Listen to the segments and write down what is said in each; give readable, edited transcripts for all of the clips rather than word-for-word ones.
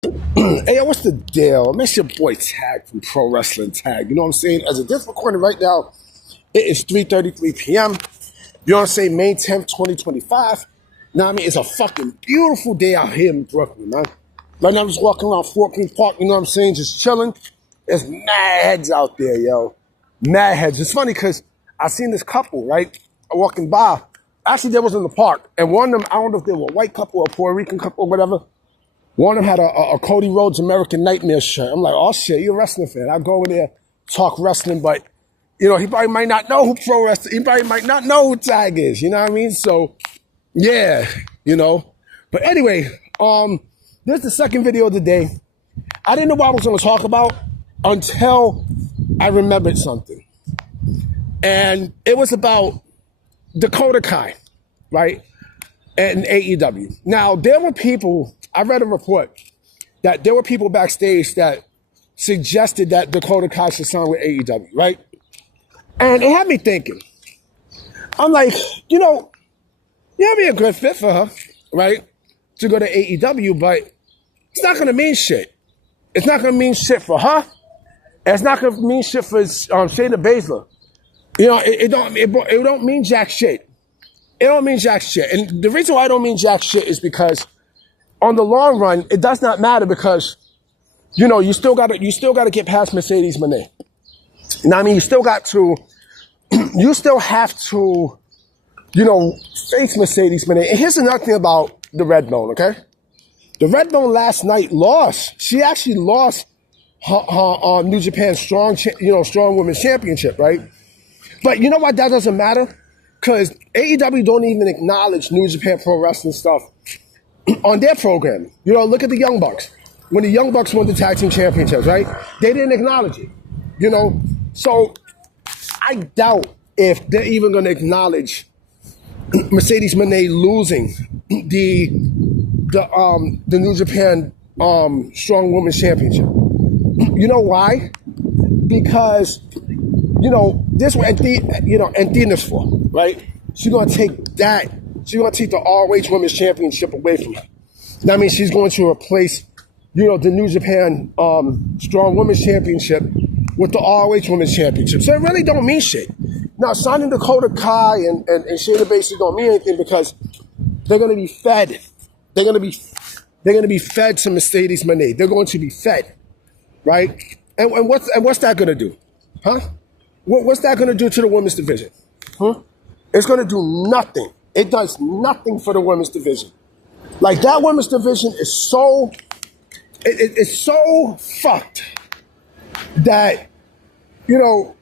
Hey, yo, what's the deal? It's your boy Tag from Pro Wrestling Tag. You know what I'm saying? As of this recording right now, it is 3:33 p.m. You know what I'm saying? May 10th, 2025. Now, I mean, it's a fucking beautiful day out here in Brooklyn, man. Right now, I'm just walking around Fort Greene Park, you know what I'm saying? Just chilling. There's mad heads out there, yo. Mad heads. It's funny because I seen this couple, right? Walking by. Actually, they was in the park. And one of them, I don't know if they were a white couple or a Puerto Rican couple or whatever. One of them had a Cody Rhodes American Nightmare shirt. I'm like, oh shit, you're a wrestling fan. I go over there, talk wrestling, but you know, he probably might not know who pro wrestling, he probably might not know who Tag is, you know what I mean? So yeah, you know. But anyway, this is the second video of the day. I didn't know what I was gonna talk about until I remembered something. And it was about Dakota Kai, right? And AEW. Now, there were people, I read a report that there were people backstage that suggested that Dakota Kai should sign with AEW, right? And it had me thinking. I'm like, you know, it'd be a good fit for her, right? To go to AEW, but it's not gonna mean shit. It's not gonna mean shit for her. And it's not gonna mean shit for Shayna Baszler. You know, it don't mean jack shit. It don't mean jack shit. And the reason why I don't mean jack shit is because on the long run, it does not matter because, you know, you still gotta get past Mercedes Moné. You know what I mean? You still have to, you know, face Mercedes Moné. And here's another thing about the Red Bone, okay? The Red Bone last night lost. She actually lost her New Japan Strong Women's Championship, right? But you know what? That doesn't matter. Because AEW don't even acknowledge New Japan Pro Wrestling stuff on their program. You know, look at the Young Bucks. When the Young Bucks won the tag team championships, right? They didn't acknowledge it. You know? So I doubt if they're even going to acknowledge Mercedes Moné losing the New Japan Strong Women's Championship. You know why? Because, you know, this way, Athena's for, right? She's going to take that. She's going to take the ROH Women's Championship away from her. That means she's going to replace, you know, the New Japan Strong Women's Championship with the ROH Women's Championship. So it really don't mean shit. Now, signing Dakota Kai and Shayna Baszler don't mean anything because they're going to be fed. They're going to be fed to Mercedes Moné. They're going to be fed, right? And what's that going to do? Huh? What's that going to do to the women's division? Huh? It's going to do nothing. It does nothing for the women's division. Like, that women's division is so, it's so fucked that, you know,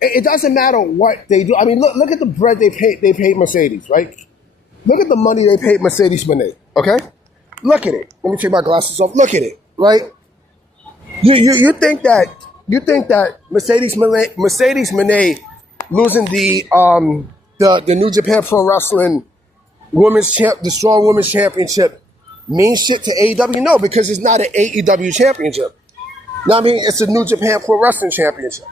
it doesn't matter what they do. I mean, look at the bread they paid Mercedes, right? Look at the money they paid Mercedes Moné, okay? Look at it. Let me take my glasses off. Look at it, right? You think that Mercedes Moné losing the New Japan Pro Wrestling the Strong Women's Championship means shit to AEW? No, because it's not an AEW championship. No, I mean, it's a New Japan Pro Wrestling Championship.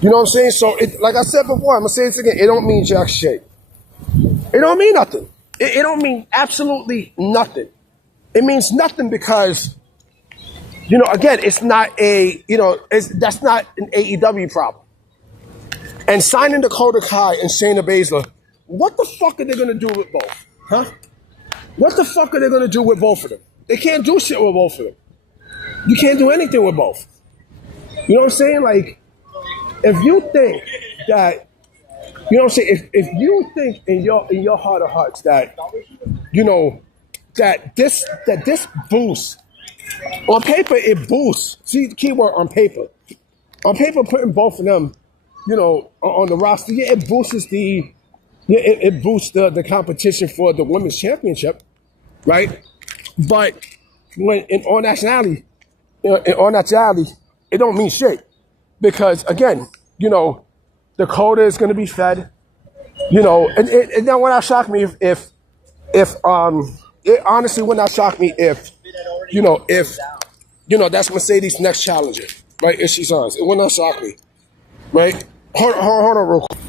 You know what I'm saying? So, like I said before, I'm gonna say this again. It don't mean jack shit. It don't mean nothing. It don't mean absolutely nothing. It means nothing because, you know, again, it's not that's not an AEW problem. And signing Dakota Kai and Shayna Baszler, what the fuck are they gonna do with both? Huh? What the fuck are they gonna do with both of them? They can't do shit with both of them. You can't do anything with both. You know what I'm saying? Like, if you think that, you know what I'm saying? If you think in your heart of hearts that, you know, that this boosts, on paper it boosts. See the keyword on paper. On paper, putting both of them, you know, on the roster, yeah, it boosts it boosts the competition for the women's championship, right? But when in all nationality, it don't mean shit. Because again, you know, Dakota is going to be fed, you know, and that would not shock me if it honestly would not shock me if that's Mercedes' next challenger, right? If she's on, it would not shock me, right? Hold on real quick.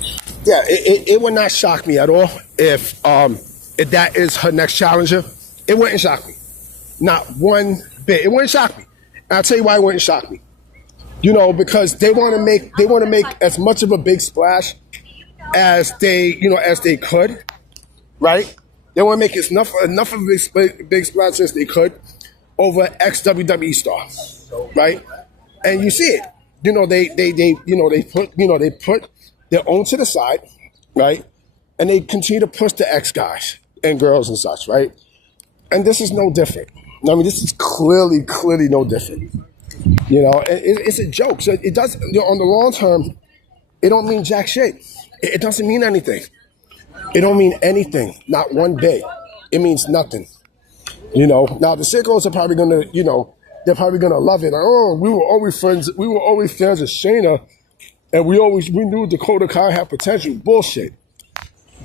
Yeah, it would not shock me at all if that is her next challenger. It wouldn't shock me, not one bit. It wouldn't shock me. And I'll tell you why it wouldn't shock me. You know, because they want to make as much of a big splash as they could, right? They want to make enough of a big splash as they could over ex-WWE star, right? And you see it. You know, they put their own to the side, right? And they continue to push the ex guys and girls and such, right? And this is no different. I mean, this is clearly no different. You know, it's a joke. So it does, you know, on the long term, it don't mean jack shit. It doesn't mean anything. It don't mean anything, not one bit. It means nothing. You know, now the sickos are probably gonna, you know, they're probably gonna love it. Like, oh, we were always fans of Shayna, and we knew Dakota Kai had potential. Bullshit.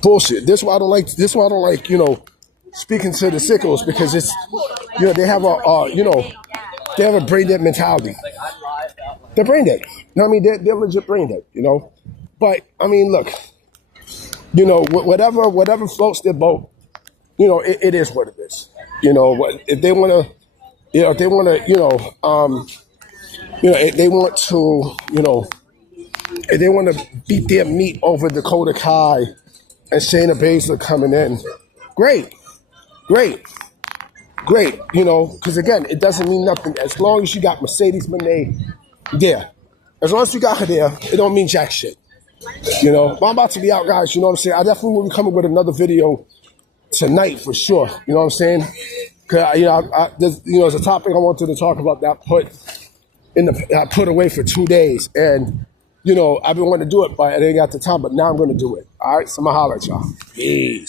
This is why I don't like, you know, speaking to the sickos, because it's, you know, they have a brain dead mentality. They're brain dead. You know what I mean? They're legit brain dead, you know? But, I mean, look, you know, whatever floats their boat, you know, it is what it is. You know, if they want to, you know, if they want to, if they want to, you know, if they want to beat their meat over Dakota Kai and Shayna Baszler coming in, great. You know, because again, it doesn't mean nothing. As long as you got Mercedes Moné there, as long as you got her there, it don't mean jack shit. You know, but I'm about to be out, guys. You know what I'm saying? I definitely will be coming with another video tonight for sure. You know what I'm saying? Cause you know, there's a topic I wanted to talk about that I put away for 2 days, and you know, I've been wanting to do it, but I didn't got the time. But now I'm going to do it. All right, so I'm gonna holler at y'all. Peace.